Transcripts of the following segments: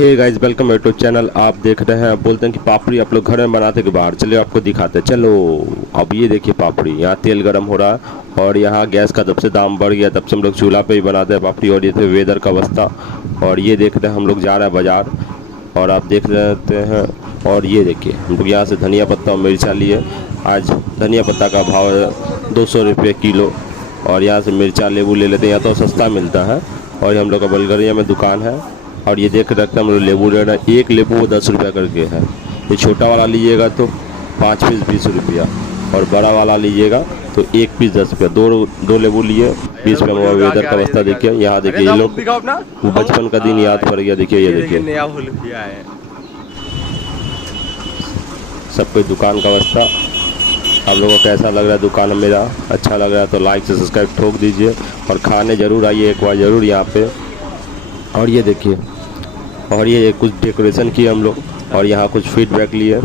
Hey guys, welcome back to channel. आप देख रहे हैं, बोलते हैं कि पापड़ी आप लोग घर में बनाते के बाहर। चलिए आपको दिखाते हैं, चलो। अब ये देखिए पापड़ी, यहाँ तेल गरम हो रहा है और यहाँ गैस का जब से दाम बढ़ गया तब से हम लोग चूल्हा पे ही बनाते हैं पापड़ी। और ये थे वेदर का अवस्था। और ये देख रहे हैं हम लोग जा रहे हैं बाज़ार, और आप देख रहते हैं। और ये देखिए हम लोग यहाँ से धनिया पत्ता और मिर्चा लिए। आज धनिया पत्ता का भाव है 200 रुपये किलो। और यहाँ से मिर्चा लेबू ले लेते हैं, यहाँ तो सस्ता मिलता है। और हम लोग का बलगरिया में दुकान है। और ये देख रखते हैं हम लोग लेबू ले रहे हैं। एक लेबू 10 रुपया करके है। ये छोटा वाला लीजिएगा तो 5 पीस 20 रुपया, और बड़ा वाला लीजिएगा तो 1 पीस 10 रुपया। दो लेबू लिए 20 रुपये में। वेदर का अवस्था देखिए, यहाँ देखिए ये लोग वो बचपन का दिन याद पड़ गया। देखिए ये देखिए सब कोई दुकान का अवस्था। आप लोगों को कैसा लग रहा है दुकान मेरा? अच्छा लग रहा है तो लाइक से सब्सक्राइब ठोक दीजिए, और खाने ज़रूर आइए एक बार ज़रूर यहाँ पे। और ये देखिए, और ये कुछ डेकोरेशन किए हम लोग, और यहाँ कुछ फीडबैक लिए।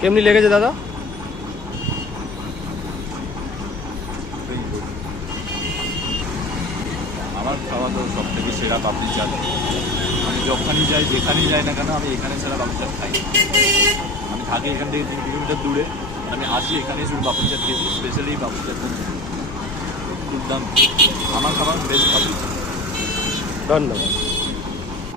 কেমনি লেগেছে দাদা? আমার খাওয়া তো সব থেকে সেরা পাপড়ি চাট। আমি যখনই যাই যেখানেই যাই না কেন আমি এখানে সেরা পাপড়ি চাট খাই। আমি থাকি এখান থেকে 3 কিলোমিটার দূরে, আমি আসি এখানে শুধু পাপড়ি চাট খেয়েছি। স্পেশালি পাপড়ি চাট দুর্দান্ত, আমার খাবার বেস্ট পাপড়ি চাট। ধন্যবাদ।